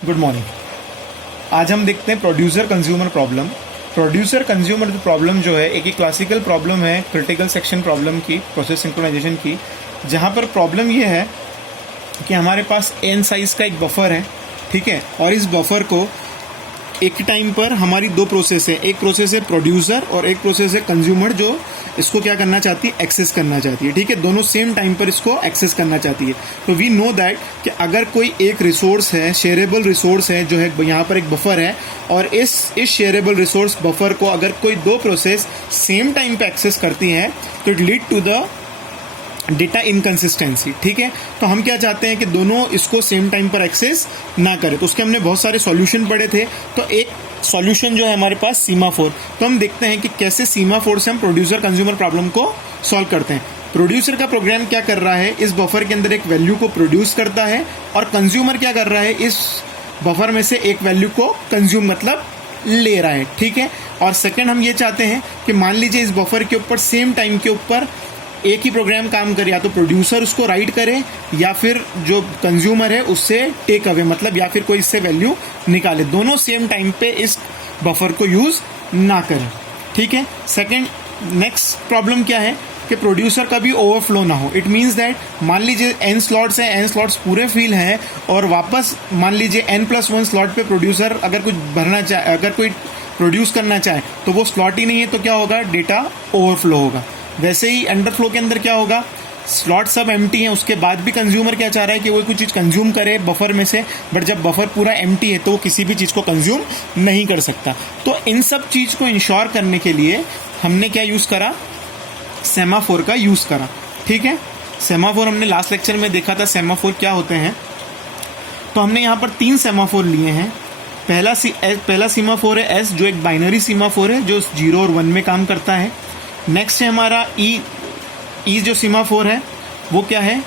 Good morning. आज हम देखते हैं producer consumer problem. Producer consumer problem जो है एक क्लासिकल प्रॉब्लम है क्रिटिकल सेक्शन प्रॉब्लम की, प्रोसेस सिंक्रोनाइजेशन की, जहाँ पर प्रॉब्लम ये है कि हमारे पास एन साइज का एक बफर है, ठीक है, और इस बफर को एक टाइम पर हमारी दो प्रोसेस है, एक प्रोसेस है प्रोड्यूसर और एक प्रोसेस है कंज्यूमर, जो इसको क्या करना चाहती है, एक्सेस करना चाहती है, ठीक है। दोनों सेम टाइम पर इसको एक्सेस करना चाहती है। तो वी नो दैट कि अगर कोई एक रिसोर्स है, शेयरेबल रिसोर्स है, जो है यहाँ पर एक बफर है, और इस शेयरेबल रिसोर्स बफर को अगर कोई दो प्रोसेस सेम टाइम पे एक्सेस करती हैं तो it lead to the data inconsistency, ठीक है। तो हम क्या चाहते हैं कि दोनों इसको सेम टाइम पर एक्सेस ना करें। तो उसके हमने बहुत सारे सॉल्यूशन पढ़े थे। तो एक सॉल्यूशन जो है हमारे पास सीमाफोर। तो हम देखते हैं कि कैसे सीमाफोर से हम प्रोड्यूसर कंज्यूमर प्रॉब्लम को सॉल्व करते हैं। प्रोड्यूसर का प्रोग्राम क्या कर रहा है, इस बफर के अंदर एक वैल्यू को प्रोड्यूस करता है, और कंज्यूमर क्या कर रहा है, इस बफर में से एक वैल्यू को कंज्यूम मतलब ले रहा है, ठीक है। और सेकेंड हम ये चाहते हैं कि मान लीजिए इस बफर के ऊपर सेम टाइम के ऊपर एक ही प्रोग्राम काम करे, या तो प्रोड्यूसर उसको राइट करे या फिर जो कंज्यूमर है उससे टेक अवे, मतलब या फिर कोई इससे वैल्यू निकाले, दोनों सेम टाइम पे इस बफर को यूज ना करें, ठीक है। सेकंड नेक्स्ट प्रॉब्लम क्या है कि प्रोड्यूसर का भी ओवरफ्लो ना हो। इट मीन्स दैट मान लीजिए n स्लॉट्स हैं, n स्लॉट्स पूरे फिल हैं, और वापस मान लीजिए n+1 स्लॉट पे प्रोड्यूसर अगर कुछ भरना चाहे, अगर कोई प्रोड्यूस करना चाहे तो वो स्लॉट ही नहीं है, तो क्या होगा, डेटा ओवरफ्लो होगा। वैसे ही अंडरफ्लो के अंदर क्या होगा, स्लॉट सब एम्प्टी हैं, उसके बाद भी कंज्यूमर क्या चाह रहा है कि वो कुछ चीज़ कंज्यूम करे बफर में से, बट जब बफर पूरा एम्प्टी है तो वो किसी भी चीज़ को कंज्यूम नहीं कर सकता। तो इन सब चीज़ को इंश्योर करने के लिए हमने क्या यूज़ करा, सेमाफोर का यूज़ करा, ठीक है। सेमाफोर हमने लास्ट लेक्चर में देखा था सेमाफोर क्या होते हैं। तो हमने यहाँ पर 3 सेमाफोर लिए हैं। पहला सीमाफोर है एस, जो एक बाइनरी सीमाफोर है जो 0 और 1 में काम करता है। नेक्स्ट है हमारा ई जो सीमाफोर है वो क्या है,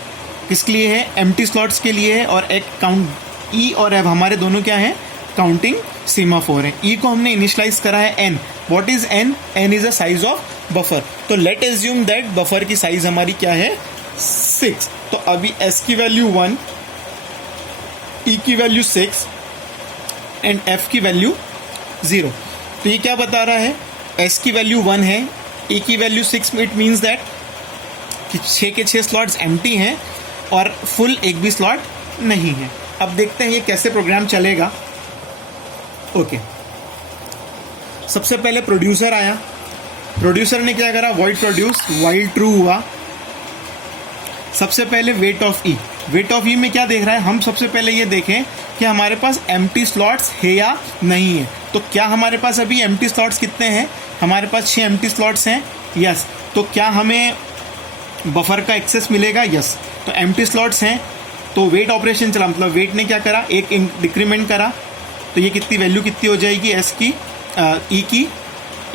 किसके लिए है, एम्प्टी स्लॉट्स के लिए है, और एक काउंट ई और एफ हमारे दोनों क्या है, काउंटिंग सीमाफोर है। ई को हमने इनिशियलाइज करा है N. What is N? N is a size of buffer. तो लेट एज्यूम दैट बफर की साइज हमारी क्या है, 6। तो अभी एस की वैल्यू 1, ई की वैल्यू 6 एंड एफ की वैल्यू 0। तो ये क्या बता रहा है, एस की वैल्यू 1 है, ए की वैल्यू 6, इट मीन्स दैट कि 6 के 6 स्लॉट्स एम्प्टी हैं और फुल एक भी स्लॉट नहीं है। अब देखते हैं ये कैसे प्रोग्राम चलेगा। ओके, सबसे पहले प्रोड्यूसर आया। प्रोड्यूसर ने क्या करा, वॉइड प्रोड्यूस, वाइल ट्रू हुआ। सबसे पहले weight of E. Weight of E में क्या देख रहा है, हम सबसे पहले ये देखें कि हमारे पास एम्प्टी स्लॉट्स है या नहीं है। तो क्या हमारे पास अभी एम्प्टी स्लॉट्स कितने हैं, हमारे पास 6 एम्प्टी स्लॉट्स हैं, यस। तो क्या हमें बफर का एक्सेस मिलेगा, यस। तो एम्प्टी स्लॉट्स हैं, तो वेट ऑपरेशन चला, मतलब वेट ने क्या करा, एक डिक्रीमेंट करा। तो ये कितनी वैल्यू कितनी हो जाएगी, एस की,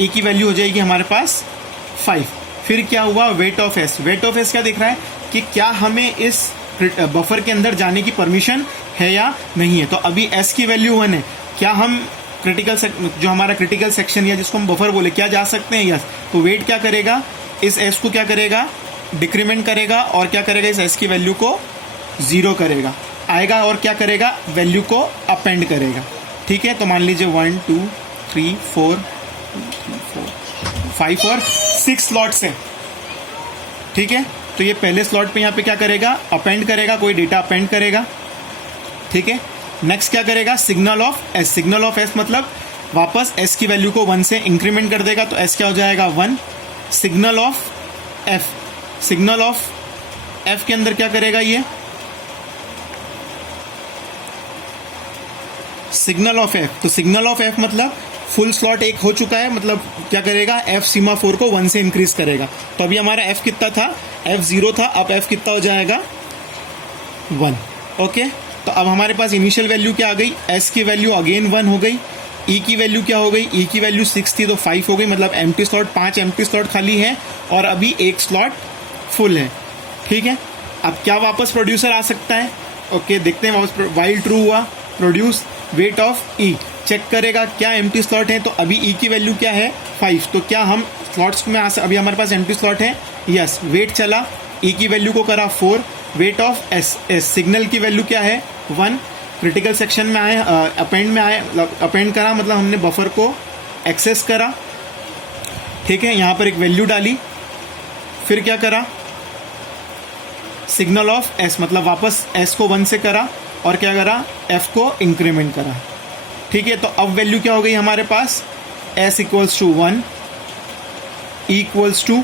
ई की वैल्यू हो जाएगी हमारे पास 5। फिर क्या हुआ, weight of S. Weight of S क्या दिख रहा है कि क्या हमें इस बफर के अंदर जाने की परमिशन है या नहीं है। तो अभी एस की वैल्यू 1 है, क्या हम क्रिटिकल जो हमारा क्रिटिकल सेक्शन या जिसको हम बफर बोले, क्या जा सकते हैं, यस। तो वेट क्या करेगा, इस एस को क्या करेगा, डिक्रीमेंट करेगा, और क्या करेगा, इस एस की वैल्यू को 0 करेगा आएगा, और क्या करेगा, वैल्यू को अपेंड करेगा, ठीक है। तो मान लीजिए 1 2 3 4 5 और 6 स्लॉट्स हैं, ठीक है। तो ये पहले स्लॉट पे यहाँ पे क्या करेगा, अपेंड करेगा, कोई डेटा अपेंड करेगा, ठीक है। नेक्स्ट क्या करेगा, signal of S. Signal of S मतलब वापस एस की वैल्यू को 1 से इंक्रीमेंट कर देगा, तो एस क्या हो जाएगा, 1। Signal of F. Signal of F के अंदर क्या करेगा, ये सिग्नल ऑफ एफ। तो सिग्नल ऑफ एफ मतलब फुल स्लॉट एक हो चुका है, मतलब क्या करेगा, एफ सीमाफोर को 1 से इंक्रीज करेगा। तो अभी हमारा एफ कितना था, एफ 0 था, अब एफ कितना हो जाएगा, 1, ओके। तो अब हमारे पास इनिशियल वैल्यू क्या आ गई, एस की वैल्यू अगेन 1 हो गई, ई की वैल्यू क्या हो गई, ई की वैल्यू 6 थी तो 5 हो गई, मतलब एम्प्टी स्लॉट 5 एम्प्टी स्लॉट खाली है, और अभी एक स्लॉट फुल है, ठीक है। अब क्या वापस प्रोड्यूसर आ सकता है, ओके, देखते हैं वापस। वाइल ट्रू हुआ, produce, wait of E check करेगा क्या एम्प्टी स्लॉट है। तो अभी ई की वैल्यू क्या है, 5। तो क्या हम स्लॉट्स में अभी हमारे पास एम्प्टी स्लॉट है, यस। वेट चला, ई की वैल्यू को करा 4, वेट ऑफ एस। सिग्नल की वैल्यू क्या है, 1। क्रिटिकल सेक्शन में आए, अपेंड में आए, अपेंड करा मतलब हमने बफर को एक्सेस करा, ठीक है, यहाँ पर एक वैल्यू डाली, फिर क्या करा, सिग्नल ऑफ एस मतलब वापस एस को 1 से करा और क्या करा, एफ को इंक्रीमेंट करा, ठीक है। तो अब वैल्यू क्या हो गई हमारे पास, S equals to 1, E equals to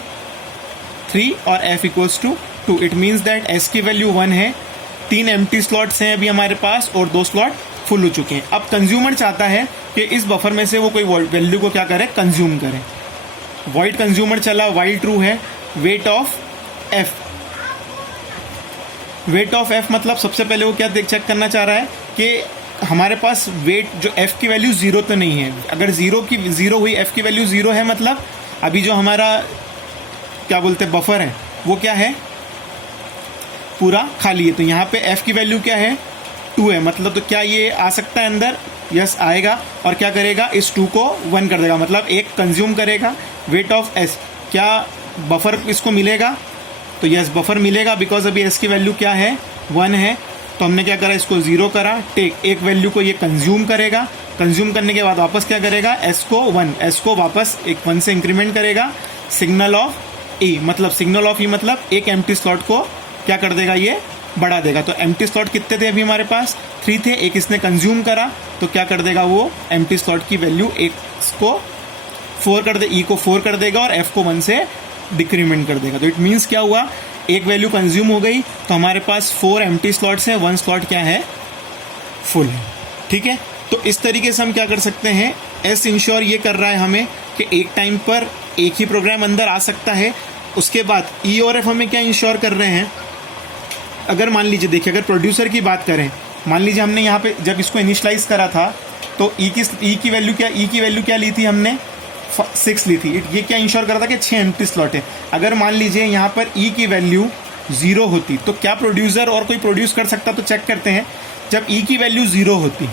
3 और F equals to 2। It means that S की वैल्यू 1 है, 3 एम्प्टी स्लॉट्स हैं अभी हमारे पास और 2 स्लॉट फुल हो चुके हैं। अब कंज्यूमर चाहता है कि इस बफर में से वो कोई वैल्यू को क्या करे, कंज्यूम करे। वॉइड कंज्यूमर चला, वाइल ट्रू है, weight of F, weight of F मतलब सबसे पहले वो क्या चेक करना चाह रहा है कि हमारे पास वेट जो एफ की वैल्यू 0 तो नहीं है। अगर 0 हुई, एफ की वैल्यू 0 है मतलब अभी जो हमारा क्या बोलते हैं बफर है वो क्या है, पूरा खाली है। तो यहाँ पे एफ की वैल्यू क्या है, 2 है, मतलब तो क्या ये आ सकता है अंदर, यस आएगा, और क्या करेगा, इस 2 को 1 कर देगा, मतलब एक कंज्यूम करेगा। वेट ऑफ एस, क्या बफर इसको मिलेगा, तो यस बफर मिलेगा, बिकॉज अभी एस की वैल्यू क्या है, 1 है। तो हमने क्या करा, इसको 0 करा, टेक, एक वैल्यू को ये कंज्यूम करेगा, कंज्यूम करने के बाद वापस क्या करेगा, एस को 1, एस को वापस एक 1 से इंक्रीमेंट करेगा। सिग्नल ऑफ ई मतलब सिग्नल ऑफ ई मतलब एक एम्प्टी स्लॉट को क्या कर देगा, ये बढ़ा देगा। तो एम्प्टी स्लॉट कितने थे अभी हमारे पास, 3 थे, एक इसने कंज्यूम करा, तो क्या कर देगा वो एम्प्टी स्लॉट की वैल्यू एक को 4 कर दे, ई को 4 कर देगा और एफ को 1 से डिक्रीमेंट कर देगा। तो इट मीन्स क्या हुआ, एक वैल्यू कंज्यूम हो गई, तो हमारे पास 4 एम्प्टी स्लॉट्स हैं, 1 स्लॉट क्या है, फुल है, ठीक है। तो इस तरीके से हम क्या कर सकते हैं, एस इंश्योर ये कर रहा है हमें कि एक टाइम पर एक ही प्रोग्राम अंदर आ सकता है। उसके बाद ई और एफ हमें क्या इंश्योर कर रहे हैं, अगर मान लीजिए देखिए, अगर प्रोड्यूसर की बात करें, मान लीजिए हमने यहाँ पे जब इसको इनिशलाइज करा था तो ई की वैल्यू क्या ली थी हमने, 6 ली थी। ये क्या इंश्योर करा था कि 6 एम्प्टी स्लॉट है। अगर मान लीजिए यहाँ पर ई की वैल्यू 0 होती तो क्या प्रोड्यूसर और कोई प्रोड्यूस कर सकता, तो चेक करते हैं। जब ई की वैल्यू 0 होती,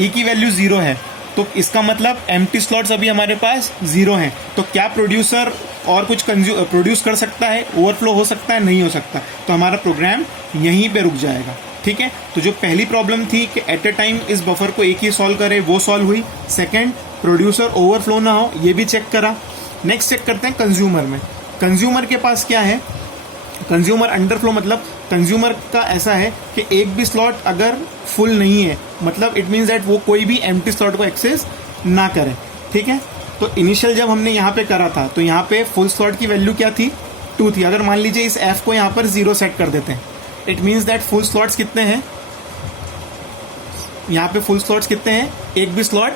ई की वैल्यू 0 है, तो इसका मतलब एम्प्टी स्लॉट्स अभी हमारे पास 0 हैं। तो क्या प्रोड्यूसर और कुछ प्रोड्यूस कर सकता है, ओवरफ्लो हो सकता है, नहीं हो सकता। तो हमारा प्रोग्राम यहीं पे रुक जाएगा, ठीक है। तो जो पहली प्रॉब्लम थी कि एट ए टाइम इस बफर को एक ही सॉल्व करे, वो सॉल्व हुई। सेकंड, प्रोड्यूसर ओवरफ्लो ना हो, ये भी चेक करा। नेक्स्ट चेक करते हैं कंज्यूमर में। कंज्यूमर के पास क्या है, कंज्यूमर अंडरफ्लो मतलब कंज्यूमर का ऐसा है कि एक भी स्लॉट अगर फुल नहीं है, मतलब इट मीन्स दैट वो कोई भी एम्प्टी स्लॉट को एक्सेस ना करे, ठीक है। तो इनिशियल जब हमने यहाँ पे करा था तो यहाँ पे फुल स्लॉट की वैल्यू क्या थी, 2 थी। अगर मान लीजिए इस एफ को यहाँ पर 0 सेट कर देते हैं, it means that full slots कितने हैं, यहाँ पे फुल स्लॉट्स कितने हैं, एक भी स्लॉट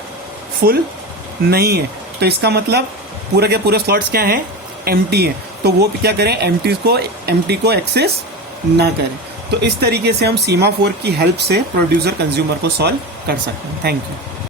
फुल नहीं है। तो इसका मतलब पूरा के पूरे स्लॉट्स क्या हैं, एम्प्टी है। तो वो क्या करें, एम्प्टी को एक्सेस ना करें। तो इस तरीके से हम सीमाफोर की हेल्प से प्रोड्यूसर कंज्यूमर को सॉल्व कर सकते हैं। Thank you.